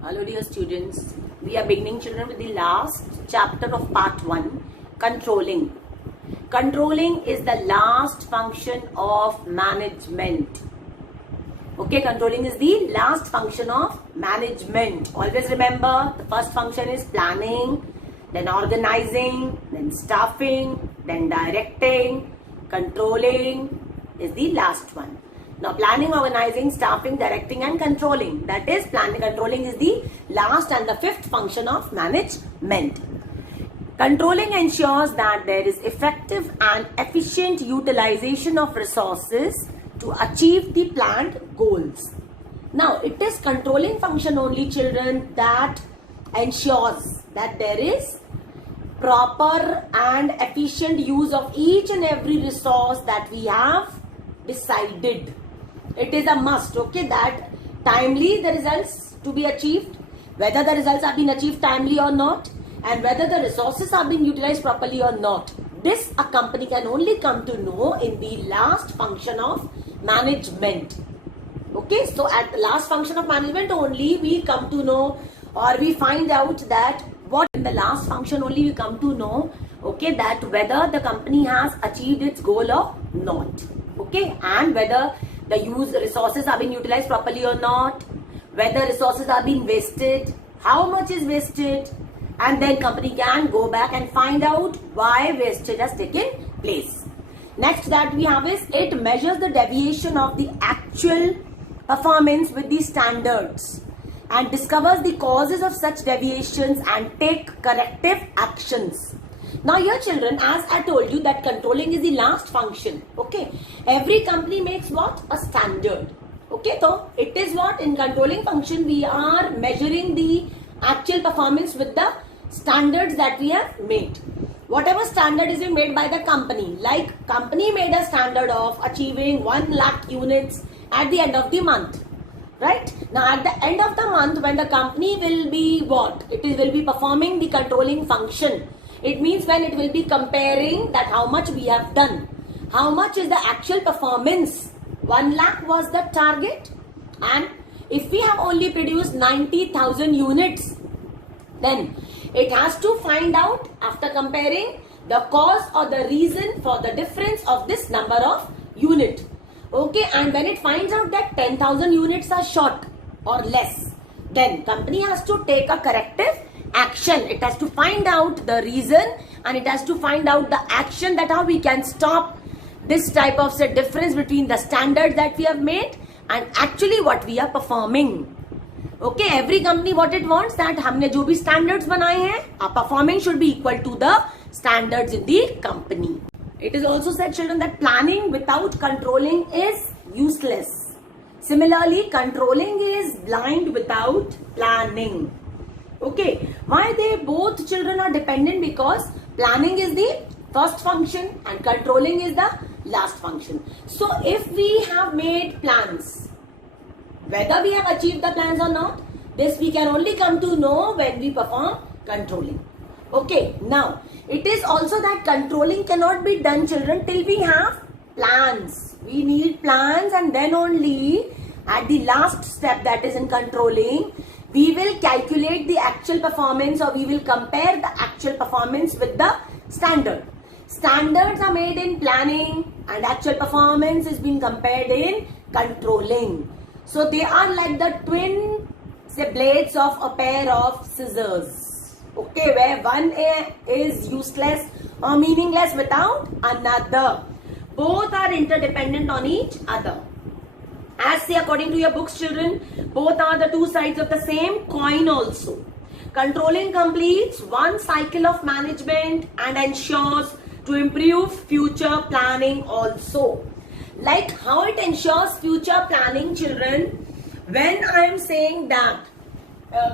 Hello dear students, we are beginning children with the last chapter of part 1, controlling. Controlling is the last function of management. Okay, controlling is the last function of management. Always remember, the first function is planning, then organizing, then staffing, then directing. Controlling is the last one. Now, planning, organizing, staffing, directing and controlling. That is, planning, controlling is the last and the fifth function of management. Controlling ensures that there is effective and efficient utilization of resources to achieve the planned goals. Now, it is controlling function only, children, that ensures that there is proper and efficient use of each and every resource that we have decided. It is a must, okay, that timely the results to be achieved, whether the results have been achieved timely or not, and whether the resources have been utilized properly or not. This a company can only come to know in the last function of management. Okay, so at the last function of management only we come to know, or we find out that what in the last function only we come to know, okay, that whether the company has achieved its goal or not. Okay, and whether the resources are being utilized properly or not, whether resources are being wasted, how much is wasted, and then company can go back and find out why wastage has taken place. Next that we have is, it measures the deviation of the actual performance with the standards and discovers the causes of such deviations and take corrective actions. Now here children, as I told you that controlling is the last function. Okay, every company makes what? A standard. Okay, so it is what in controlling function we are measuring the actual performance with the standards that we have made. Whatever standard is being made by the company, like company made a standard of achieving 1 lakh units at the end of the month. Right? Now at the end of the month, when the company will be what? It will be performing the controlling function. It means when it will be comparing that how much we have done. How much is the actual performance? 1 lakh was the target. And if we have only produced 90,000 units, then it has to find out after comparing the cause or the reason for the difference of this number of unit. Okay, and when it finds out that 10,000 units are short or less, then company has to take a corrective action. It has to find out the reason and it has to find out the action, that how we can stop this type of difference between the standard that we have made and actually what we are performing. Okay, every company what it wants, that हमने जो भी standards बनाए हैं, our performance should be equal to the standards in the company. It is also said, children, that planning without controlling is useless. Similarly, controlling is blind without planning. Okay, why they both children are dependent? Because planning is the first function and controlling is the last function. So if we have made plans, whether we have achieved the plans or not, this we can only come to know when we perform controlling. Okay, now it is also that controlling cannot be done, children, till we have plans. We need plans, and then only at the last step, that is in controlling, we will calculate the actual performance, or we will compare the actual performance with the standard. Standards are made in planning and actual performance is being compared in controlling. So they are like the twin blades of a pair of scissors. Okay, where one is useless or meaningless without another. Both are interdependent on each other. As say according to your books, children, both are the two sides of the same coin also. Controlling completes one cycle of management and ensures to improve future planning also. Like how it ensures future planning, children, when I am saying that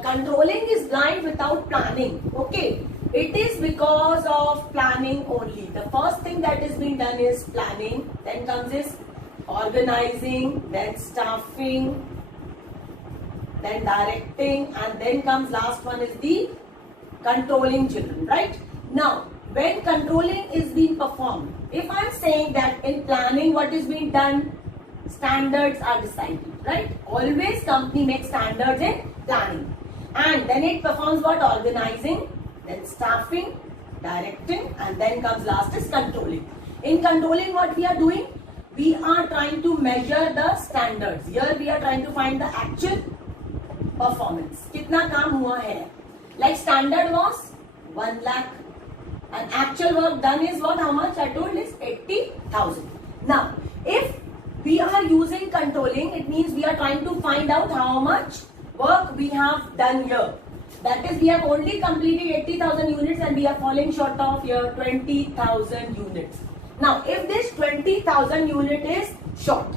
controlling is blind without planning, okay, it is because of planning only. The first thing that is being done is planning, then comes is organizing, then staffing, then directing, and then comes last one is the controlling, children, right? Now, when controlling is being performed, if I am saying that in planning what is being done, standards are decided, right? Always company makes standards in planning. and then it performs what? Organizing, then staffing, directing, and then comes last is controlling. In controlling, what we are doing? We are trying to measure the standards. Here we are trying to find the actual performance. कितना काम हुआ है? Like standard was 1 lakh, and actual work done is what? How much? I told is 80,000. Now, if we are using controlling, it means we are trying to find out how much work we have done here. That is, we have only completed 80,000 units and we are falling short of here 20,000 units. Now, if this 20,000 unit is short,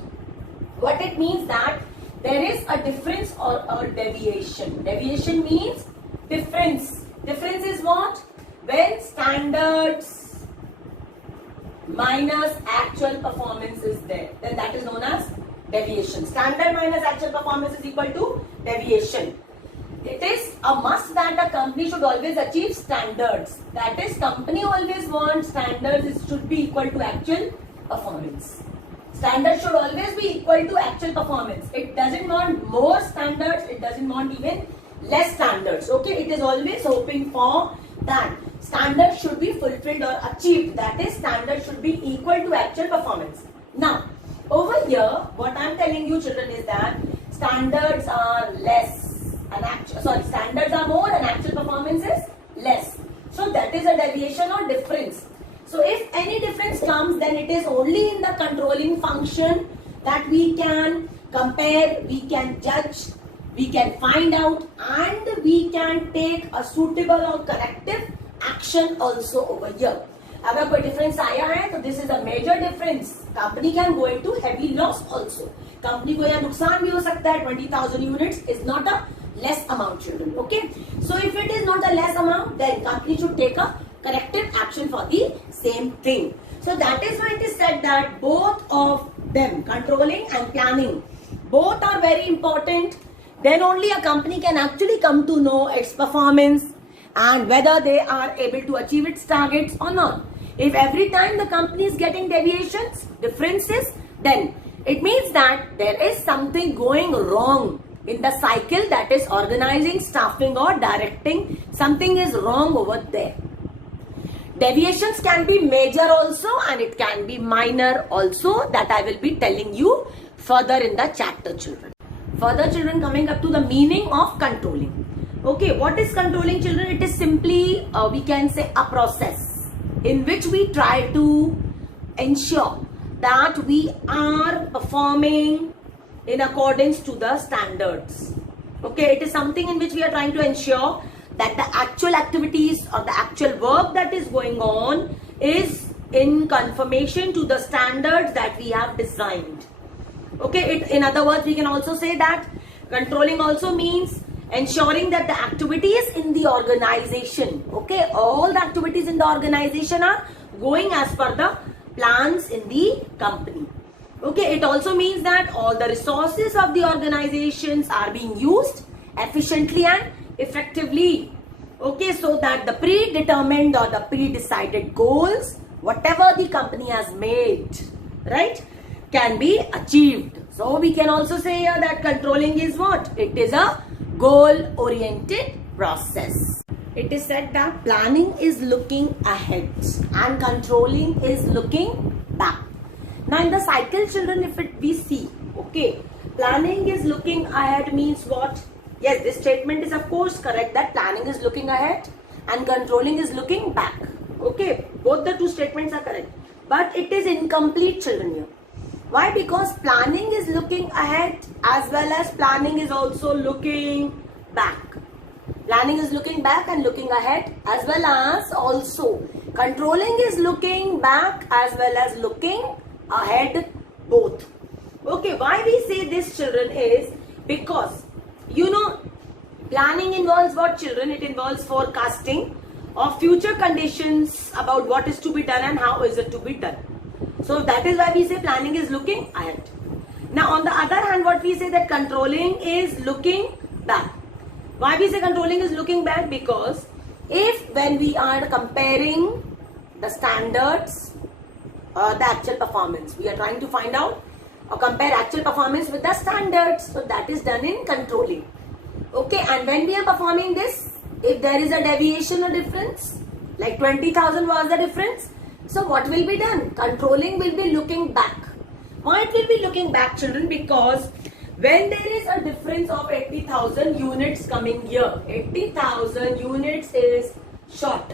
what it means that there is a difference or a deviation. Deviation means difference. Difference is what? When standards minus actual performance is there, then that is known as deviation. Standard minus actual performance is equal to deviation. It is a must that a company should always achieve standards. That is, company always wants standards should be equal to actual performance. Standards should always be equal to actual performance. It doesn't want more standards. It doesn't want even less standards. Okay, it is always hoping for that standards should be fulfilled or achieved. That is, standards should be equal to actual performance. Now, over here, what I am telling you, children, is that standards are less. Standards are more and actual performance is less. So that is a deviation or difference. So if any difference comes, then it is only in the controlling function that we can compare, we can judge, we can find out, and we can take a suitable or corrective action also over here. अगर कोई difference आया है तो this is a major difference. Company can go into heavy loss also. Company को यहाँ नुकसान भी हो सकता है. 20,000 units is not a less amount, children. Okay, so if it is not a less amount, then company should take a corrective action for the same thing. So that is why it is said that both of them, controlling and planning, both are very important. Then only a company can actually come to know its performance and whether they are able to achieve its targets or not. If every time the company is getting deviations, differences, then it means that there is something going wrong in the cycle, that is organizing, staffing or directing. Something is wrong over there. Deviations can be major also and it can be minor also, that I will be telling you further in the chapter, children. Further, children, coming up to the meaning of controlling. Okay, what is controlling, children? It is simply, we can say, a process in which we try to ensure that we are performing in accordance to the standards. Okay, it is something in which we are trying to ensure that the actual activities or the actual work that is going on is in conformation to the standards that we have designed. Okay, in other words, we can also say that controlling also means ensuring that the activities in the organization, okay, all the activities in the organization are going as per the plans in the company. Okay, it also means that all the resources of the organizations are being used efficiently and effectively. Okay, so that the predetermined or the pre-decided goals, whatever the company has made, right, can be achieved. So we can also say here that controlling is what? It is a goal-oriented process. It is said that planning is looking ahead and controlling is looking back. Now in the cycle, children, if we see, okay, planning is looking ahead means what? Yes, this statement is of course correct that planning is looking ahead and controlling is looking back. Okay, both the two statements are correct. But it is incomplete, children, here. Why? Because planning is looking ahead as well as planning is also looking back. Planning is looking back and looking ahead, as well as also controlling is looking back as well as looking ahead, both. Okay, why we say this, children, is because, you know, planning involves what, children? It involves forecasting of future conditions about what is to be done and how is it to be done. So that is why we say planning is looking ahead. Now on the other hand, what we say that controlling is looking back. Why we say controlling is looking back? Because if when we are comparing the standards, the actual performance, we are trying to find out or compare actual performance with the standards. So that is done in controlling. Okay, and when we are performing this, if there is a deviation or difference, like 20,000 was the difference, so what will be done? Controlling will be looking back. Why it will be looking back, children? Because when there is a difference of 80,000 units coming here, 80,000 units is short.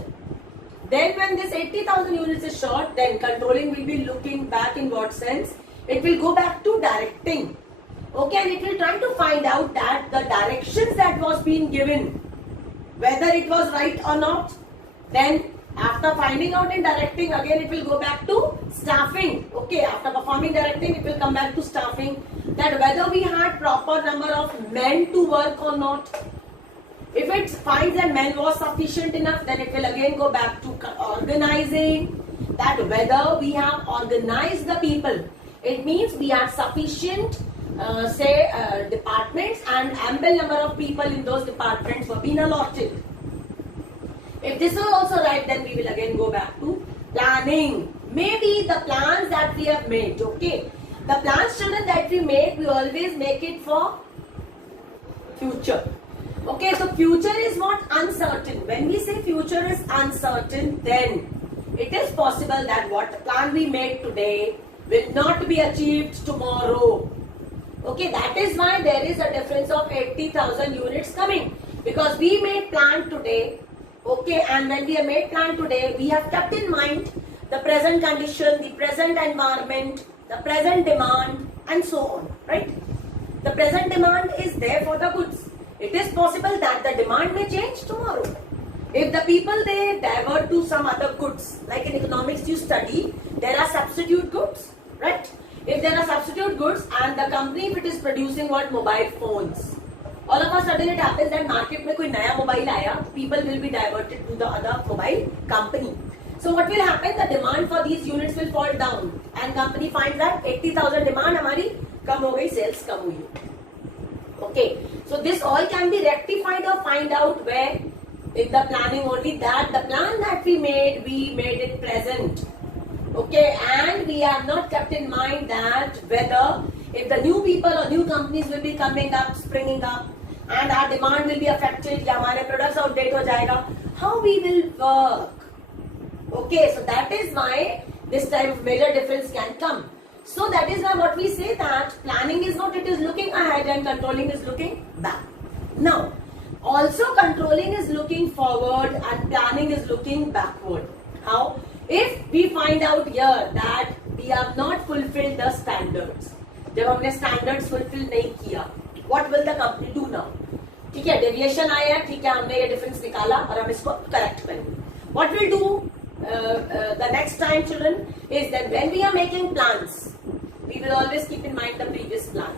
Then when this 80,000 units is short, then controlling will be looking back in what sense? It will go back to directing. Okay, and it will try to find out that the directions that was being given, whether it was right or not. Then after finding out in directing, again it will go back to staffing. Okay, after performing directing, it will come back to staffing, that whether we had proper number of men to work or not. If it finds that men was sufficient enough, then it will again go back to organizing, that whether we have organized the people. It means we have sufficient departments and ample number of people in those departments were being allotted. If this is also right, then we will again go back to planning. Maybe the plans that we have made, okay. The plans, children, that we make, we always make it for future. Okay, so future is not uncertain. When we say future is uncertain, then it is possible that what plan we made today will not be achieved tomorrow. Okay, that is why there is a difference of 80,000 units coming. Because we made plan today, okay, and when we have made plan today, we have kept in mind the present condition, the present environment, the present demand, and so on, right? The present demand is there for the goods. It is possible that the demand may change tomorrow. If the people, they divert to some other goods, like in economics you study, there are substitute goods, right? If there are substitute goods and the company, if it is producing what, mobile phones, all of a sudden it happens that market में कोई नया mobile आया, people will be diverted to the other mobile company. So what will happen? The demand for these units will fall down, and company finds that 80,000 demand हमारी कम हो गई, sales कम हुई. Okay, so this all can be rectified or find out where in the planning only, that the plan that we made it present. Okay, and we have not kept in mind that whether if the new people or new companies will be coming up, springing up, and our demand will be affected, या हमारे products outdate हो जाएगा, how we will work. Okay, so that is why this type of major difference can come. So that is why what we say that planning is not, it is looking ahead and controlling is looking back. Now, also controlling is looking forward and planning is looking backward. How? If we find out here that we have not fulfilled the standards, जब हमने standards fulfill नहीं किया, what will the company do now? ठीक है, deviation आया, ठीक है, हमने ये difference निकाला और हम इसको correct करेंगे. What we'll do the next time, children, is that when we are making plans, we will always keep in mind the previous plan.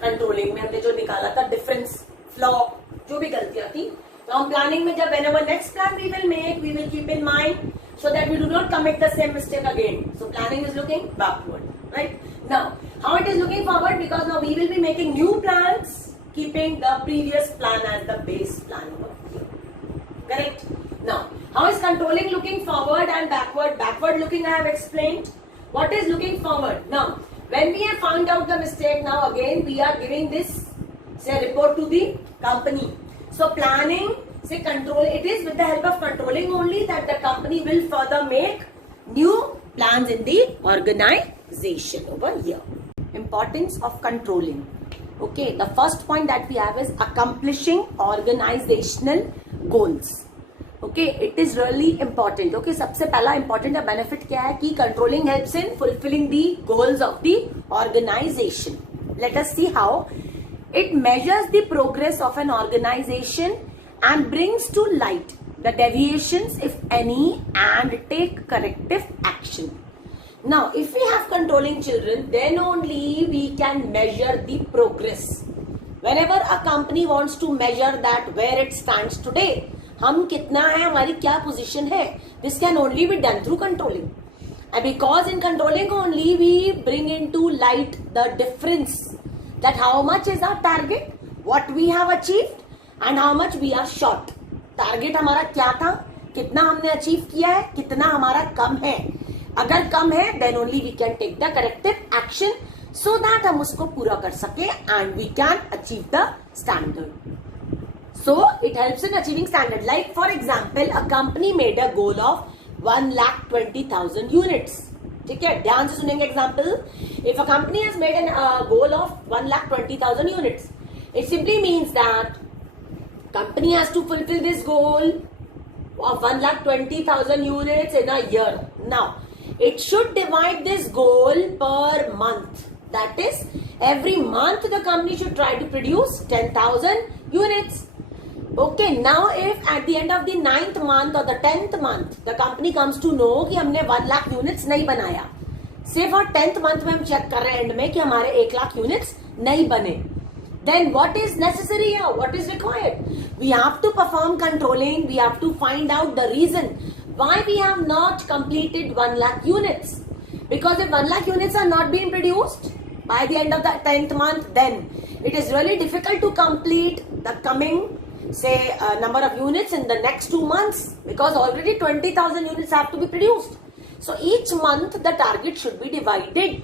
Controlling में हमने जो निकाला था difference, flaw, जो भी गलतियाँ थी, तो हम planning में जब whenever next plan we will make, we will keep in mind so that we do not commit the same mistake again. So planning is looking backward, right? Now, how it is looking forward? Because now we will be making new plans, keeping the previous plan as the base plan over here. Correct? Now, how is controlling looking forward and backward? Backward looking I have explained. What is looking forward? Now, when we have found out the mistake, now again we are giving this, say, report to the company. So planning, say control, it is with the help of controlling only that the company will further make new plans in the organization over here. Importance of controlling. Okay, the first point that we have is accomplishing organizational goals. Okay, it is really important. Okay, सबसे पहला important benefit क्या है कि controlling helps in fulfilling the goals of the organization. Let us see how. It measures the progress of an organization and brings to light the deviations, if any, and take corrective action. Now, if we have controlling, children, then only we can measure the progress. Whenever a company wants to measure that where it stands today, हम कितना है, हमारी क्या position है, this can only be done through controlling. And because in controlling only we bring into light the difference, that how much is our target, what we have achieved, and how much we are short. Target हमारा क्या था, कितना हमने achieve किया है, कितना हमारा कम है. अगर कम है, then only we can take the corrective action so that हम उसको पूरा कर सके and we can achieve the standard. So it helps in achieving standard. Like for example, a company made a goal of 1,20,000 units. ठीक है, ध्यान से सुनेंगे example. If a company has made a goal of 1,20,000 units, it simply means that company has to fulfill this goal of 1,20,000 units in a year. Now, it should divide this goal per month. That is, every month the company should try to produce 10,000 units. Okay, now if at the end of the 9th month or the 10th month the company comes to know कि हमने 1 lakh units नहीं बनाया, सिर्फ और 10th month में हम check कर रहे हैं एंड में कि हमारे 1 लाख यूनिट्स नहीं बने, then what is necessary here? What is required? We have to perform controlling. We have to find out the reason why we have not completed 1 lakh units. Because if 1 lakh units are not being produced by the end of the 10th month, then it is really difficult to complete the coming number of units in the next 2 months, because already 20,000 units have to be produced. So each month the target should be divided.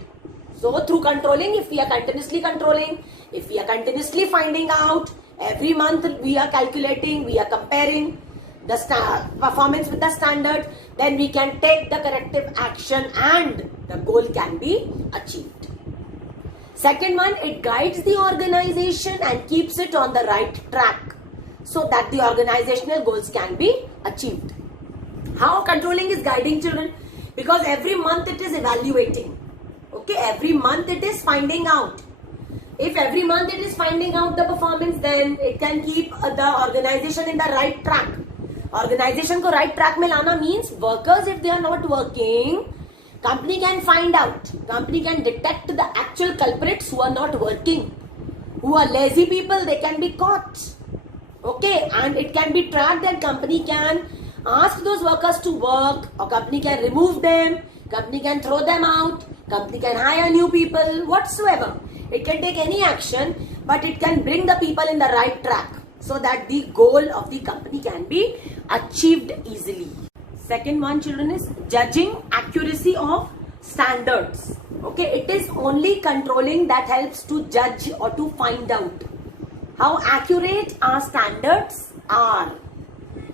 So through controlling, if we are continuously controlling, if we are continuously finding out, every month we are calculating, we are comparing the performance with the standard, then we can take the corrective action and the goal can be achieved. Second one, it guides the organization and keeps it on the right track so that the organizational goals can be achieved. How controlling is guiding, children? Because every month it is evaluating. Okay, every month it is finding out. If every month it is finding out the performance, then it can keep the organization in the right track. Organization को right track में लाना means workers, if they are not working, company can find out. Company can detect the actual culprits who are not working. Who are lazy people, they can be caught. Okay, and it can be tracked and company can ask those workers to work, or company can remove them, company can throw them out, company can hire new people, whatsoever. It can take any action, but it can bring the people in the right track so that the goal of the company can be achieved easily. Second one, children, is judging accuracy of standards. Okay, it is only controlling that helps to judge or to find out how accurate our standards are.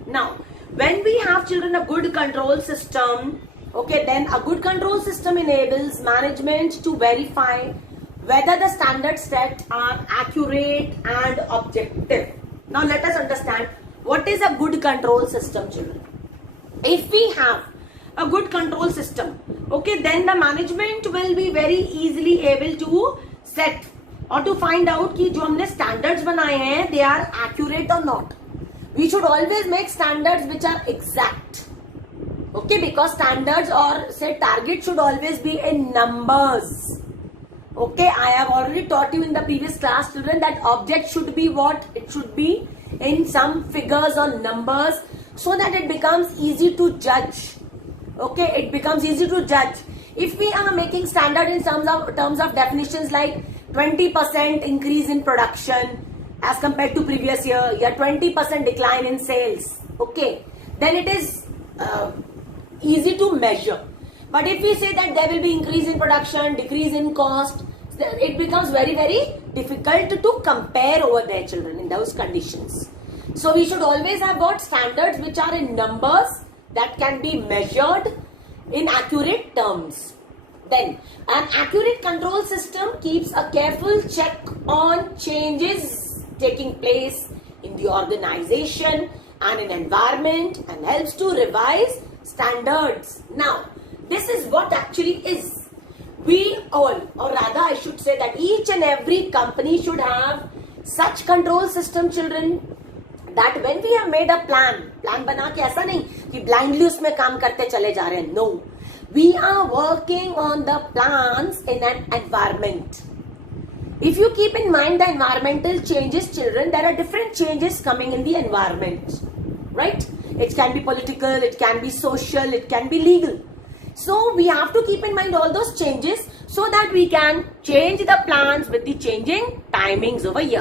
Now, when we have, children, a good control system, okay, then a good control system enables management to verify whether the standards set are accurate and objective. Now, let us understand what is a good control system, children. If we have a good control system, okay, then the management will be very easily able to set or to find out कि जो हमने standards बनाए हैं, they are accurate or not. We should always make standards which are exact. Okay, because standards or say target should always be in numbers. Okay, I have already taught you in the previous class, children, that object should be what? It should be in some figures or numbers so that it becomes easy to judge. Okay, it becomes easy to judge. If we are making standard in terms of definitions like 20% increase in production as compared to previous year, yeah, 20% decline in sales, okay, then it is easy to measure. But if we say that there will be increase in production, decrease in cost, then it becomes very, very difficult to compare over there, children, in those conditions. So we should always have what? Standards which are in numbers that can be measured in accurate terms. Then, an accurate control system keeps a careful check on changes taking place in the organization and in environment and helps to revise standards. Now, this is what actually is. We all, or rather I should say that each and every company should have such control system, children, that when we have made a plan बना के ऐसा नहीं कि blindly उसमें काम करते चले जा रहे हैं. No. We are working on the plans in an environment. If you keep in mind the environmental changes, children, there are different changes coming in the environment, right? It can be political, it can be social, it can be legal. So we have to keep in mind all those changes so that we can change the plans with the changing timings over here.